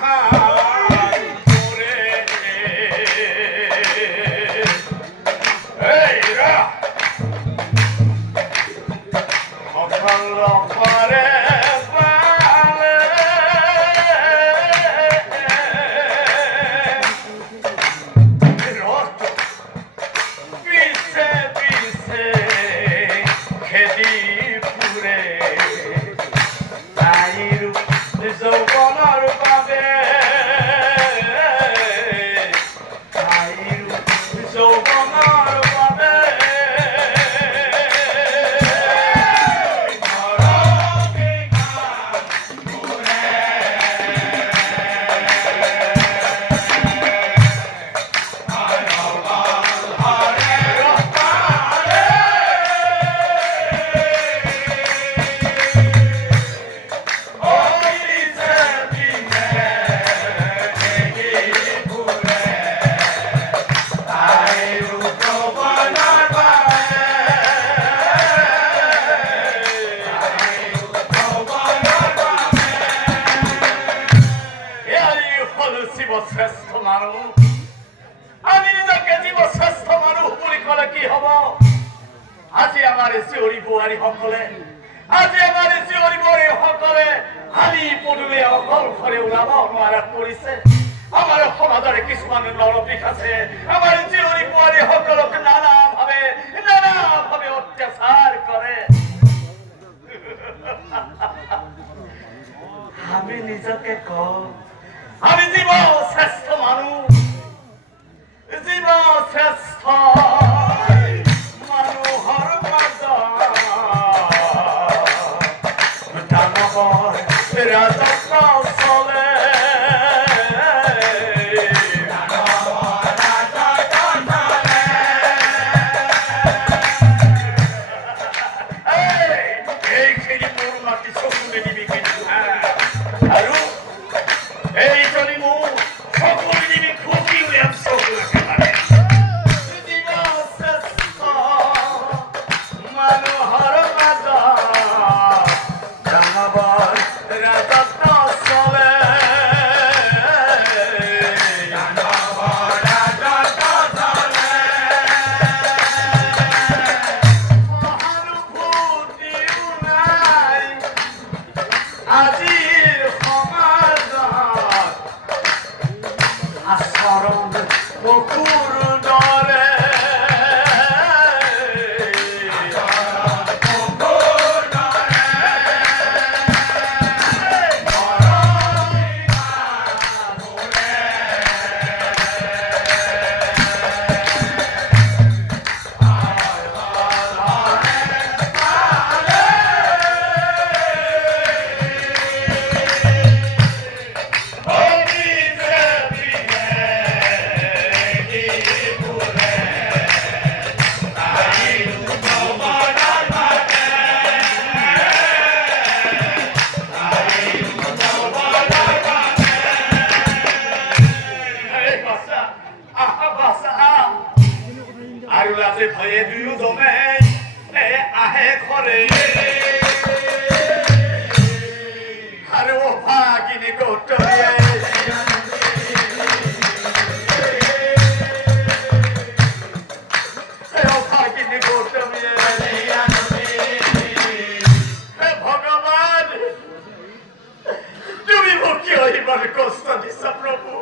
খান করে এই রা অকাল করে শ্রেষ্ঠ মানুষ আমি নিজকে জীব শ্রেষ্ঠ মানুষ বুলি কলে কি হব আজি আমার শিয়রি বোৱাৰী সকলে আজি আমাৰ শিয়ৰি বোৱাৰী সকলে আমি পদূলি অকলশৰে ওলাব নোৱাৰাত পৰিছে আমাৰ সমাজৰে কিছুমান নৰপিক আছে আমাৰ শিয়ৰি বোৱাৰী সকলক নানাভাৱে অত্যাচাৰ কৰে আমি নিজকে কওঁ আমি জীব শ্ৰেষ্ঠ মানুষ জীব শ্ৰেষ্ঠ মানুহৰ মাজত দানৱৰ ৰাজত্ব চলে এইখিনি মোৰ মাটি চকুলে দিবি কিন্তু আৰু এইজনী মোৰ সকলো দিবি খুকি উলিয়াম চকু একেবাৰে জীৱ শ্ৰেষ্ঠ মানুহৰ মাজত দানৱৰ ৰাজত্ব চলে সহানুভূতিও নাই আজিৰ সমাজত আচৰণ কুকুৰ দৰে আৰু লাজে ভয়ে দুয়োজনে আহে ঘৰে আৰু ভাগিনী গৌতমীয়ে ভগৱান তুমি মোক কিয় ইমান কষ্ট দিছা প্ৰভু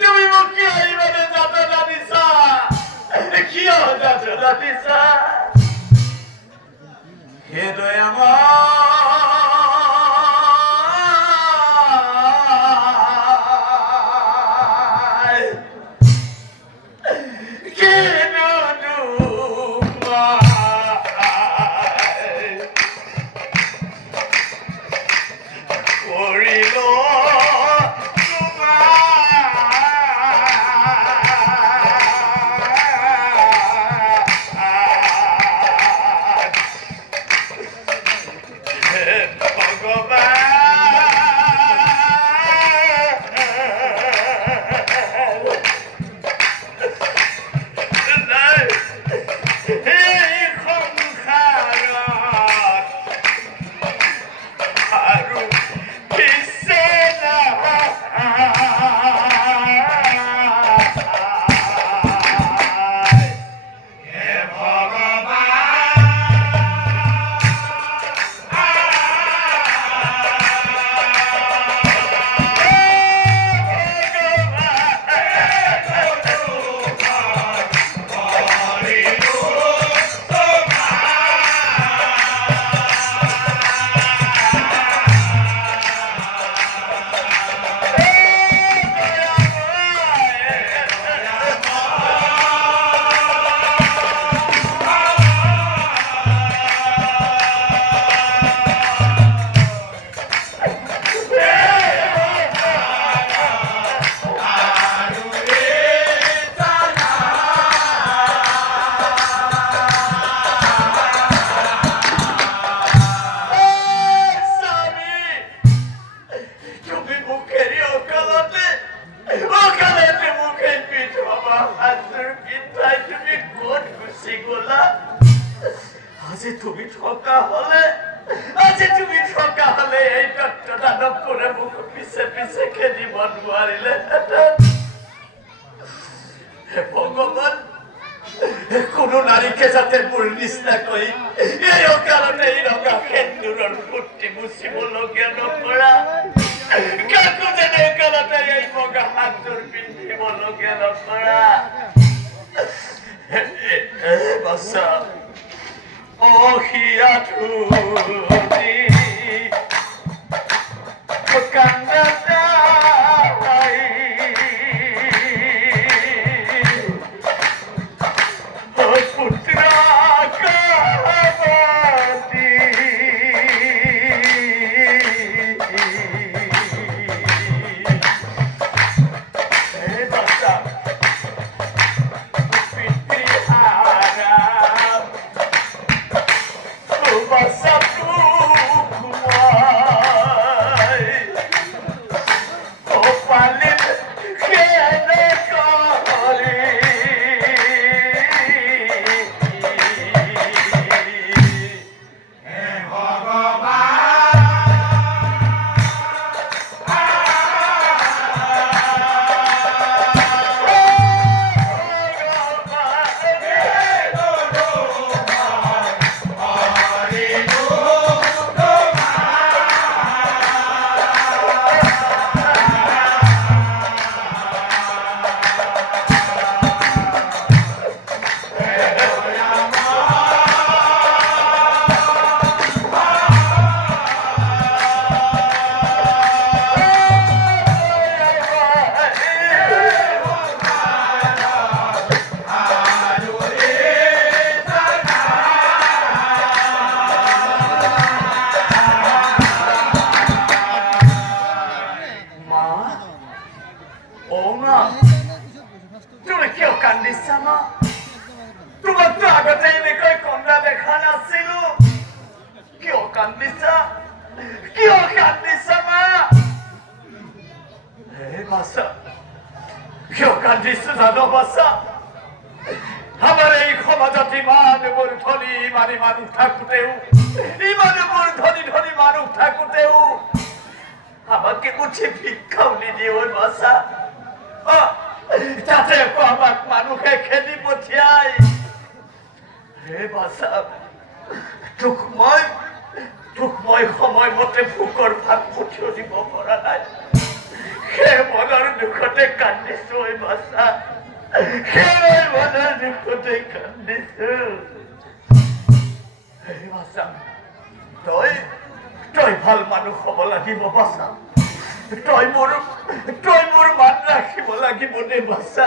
তুমি মোক কিয় ইমানে যাতনা দিছা কিয় যাতনা দিছা হে দয়াময় তুমি ঠকা হলে তুমি ঠকা হলে এই পেটটা নব করে মুখ পিছে পিছে খেলি মন মারিলে ভগবান কোন নারীকে যাতে মোৰ নিচিনা কই এই অকালতে এই ৰঙা খেন্দুৰৰ ফুটি মুচিব লগীয়া নকৰা কাকো যেন অকালতে এই বগা হাতযোৰ পিন্ধিব লগীয়া নকৰা বাচ্চা অহিয়াঠুনি কান্দা আমাৰ এই সমাজত ইমানবোৰ ধনী মানুহ থাকোঁতেও ইমানবোৰ ধনী মানুহ থাকোঁতেও আমাকে মুঠি ভিক্ষাও নিদিয়ে ওই বাছা তাতে আকৌ আমাক মানুহে খেদি পঠিয়াই হে বাছা তোক মই সময়মতে ভোকৰ ভাত পঠিয়াই দিব পৰা নাই সেই মনৰ দুখতে কান্দিছো ওই বাছা সেই মনৰ দুখতে কান্দিছো হে বাছা তই ভাল মানুহ হ'ব লাগিব বাছা তই মোৰ মান ৰাখিব লাগিব দে বাছা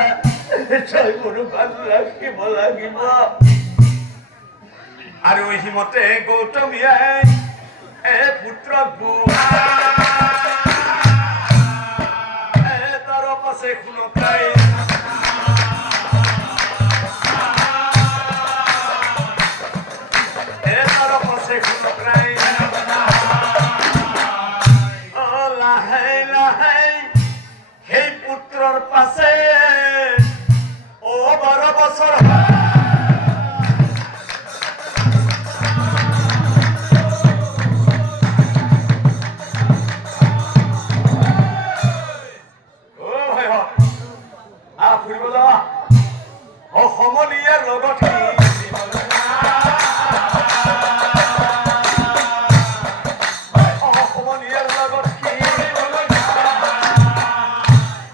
তই মোৰ মান ৰাখিব লাগিব আৰু হিমতে গৌতমীয়ে পুত্ৰক তাৰ পাছে শুনকাই তাৰ পাছে শুনকাই সেই পুত্ৰৰ পাছে 12 বছৰ সমনীয়াৰ লগত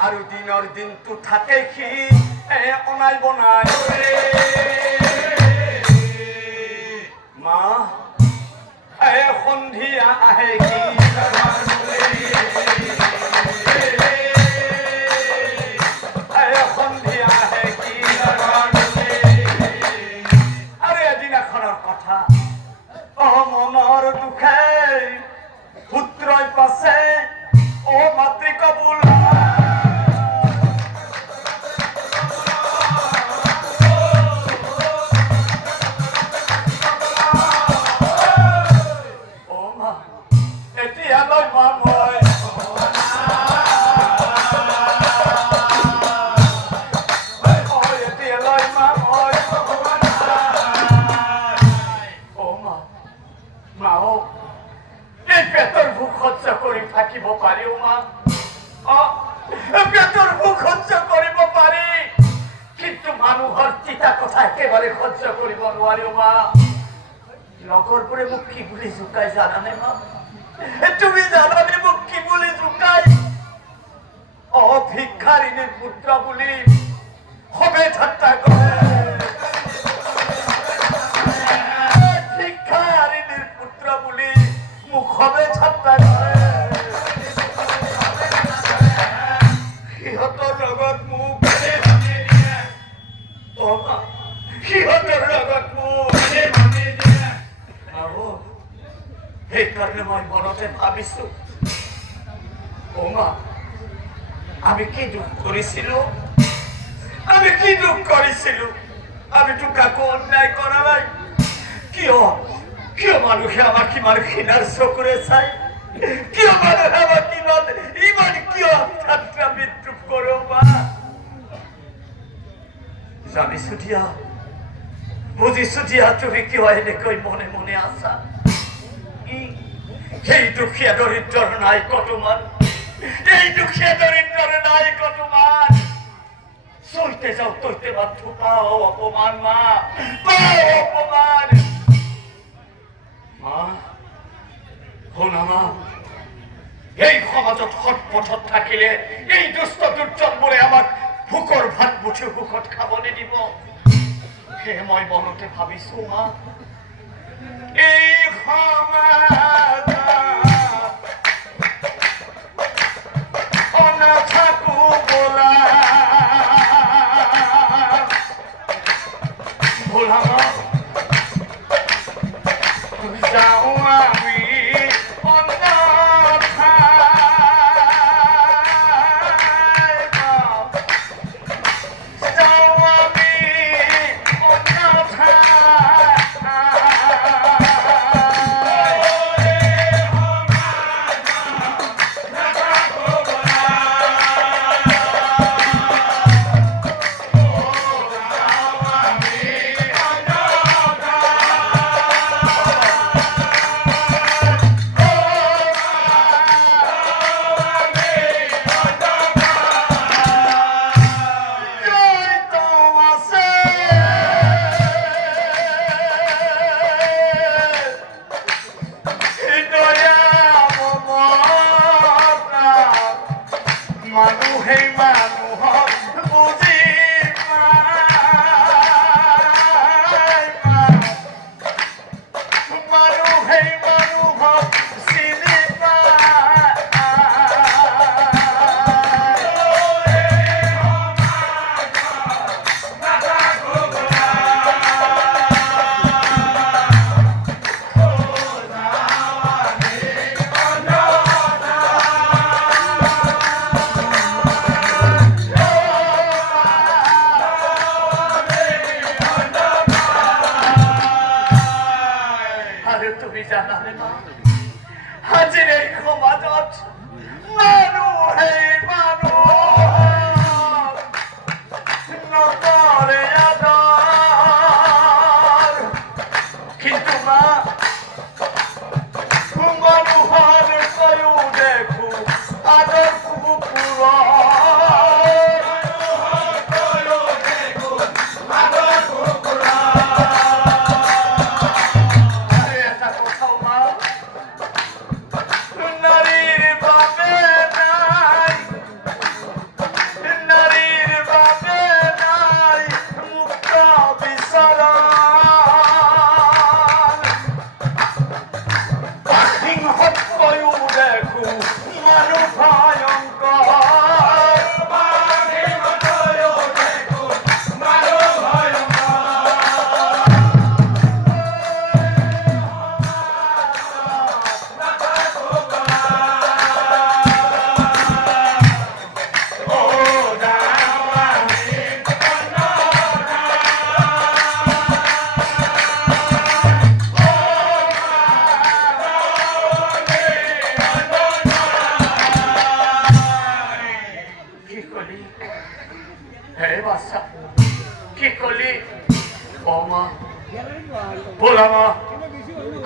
আৰু দিনৰ দিনটো থাকে সি অনাই বনাই মা সন্ধিয়া আহে কি সন্ধিয়া আহে কি আৰু এদিনাখনৰ কথা মনৰ দুখে পুত্ৰই পাছে মাতৃ কবুল থাকিব পাৰি মা পেটৰ ভোক সহ্য কৰিব পাৰি কিন্তু মানুহৰ চিতা কথা একেবাৰে সহ্য কৰিব নোৱাৰি মা লগৰবোৰে মোক কি বুলি জোকাই জানানে মা তুমি জানানে মোক কি বুলি জোকাই ভিক্ষাৰিণীৰ পুত্ৰ বুলি সবে ঠাট্টা কৰে ভিক্ষাৰিণীৰ পুত্ৰ বুলি মোক সবে ঠাট্টা কৰে সিহঁতৰ লগত মোক সিহঁতৰ লগত মোক সেইকাৰণে মই মনতে ভাবিছো আমি কি দুখ কৰিছিলো আমিতো কাকো অন্যায় কৰা নাই কিয় মানুহে আমাক কিমান ঘৃণাৰ চকুৰে চাই কিয় মানুহে আমাক ইমান কিয় ঠাট্টা বিদ্রুপ করো মা জানিছো দিয়া বুঝিছো দিয়া তুমি কিয় এনেকৈ মনে মনে আছা এই দুখীয়া দৰিদ্ৰৰ নাই কতমান চলতে যাও তৈতে বাধ্য পাও অপমান মা পাও অপমান মা শুনা মা এই সমাজত সৎপথত থাকিলে এই দুষ্ট দুৰ্জনবোৰে আমাক ভোকৰ ভাত মুঠি ভোকত খাব নিদিব সেয়ে মই মনতে ভাবিছো মা এই সমাজত অনাথাকো বোলা ভোলা মা যাওঁ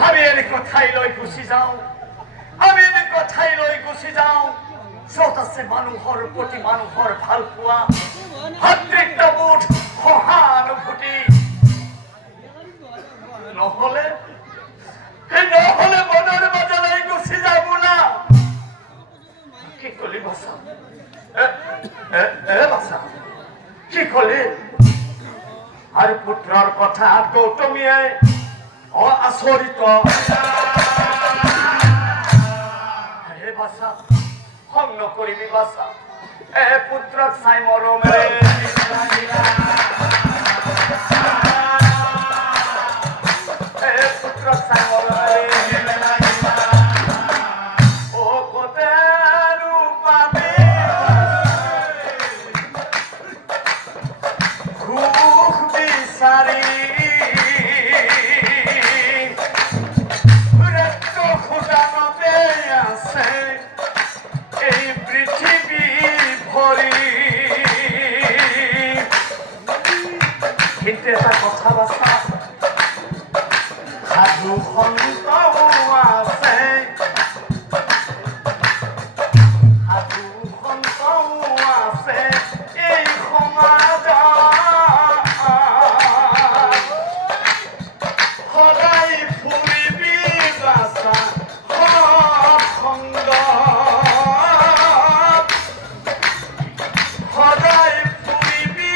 আমি আমি এনেকুৱা ঠাইলৈ গুচি যাওঁ আছে মানুহৰ প্ৰতি মানুহৰ ভাল পোৱা ভাতৃত্ববোধ সহানুভূতি নহলে মনৰ মাজলৈ গুচি যাব না কি কলি বাছা বাছা কি কলি আৰু পুত্ৰৰ কথা গৌতমীয়ে আচৰিত হে বাছা খং নকৰিবি বাছা পুত্ৰক চাই মৰমেৰে পুত্ৰক চাই মৰমেৰে কিন্তু এটা কথা বাছা সাধু সন্ত আছে সাধু সন্ত আছে এই সমাজত সদায় ফুৰিবি বাছা সৎসংগ সদায় ফুৰিবি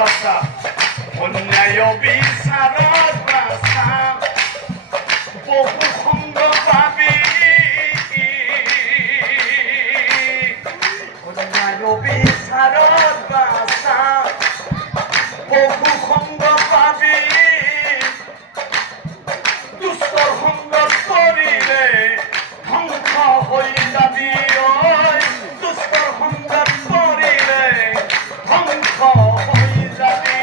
বাছা অন্যায় বিচাৰত বাছা বহু সংগ পাবি অন্যায় বিচাৰত বাছা বহু সংগ পাবি দুষ্টৰ সংগত কৰিলে ধ্বংস হৈ যাবি দুষ্টৰ সংগত কৰিলে ধ্বংস হৈ যাবি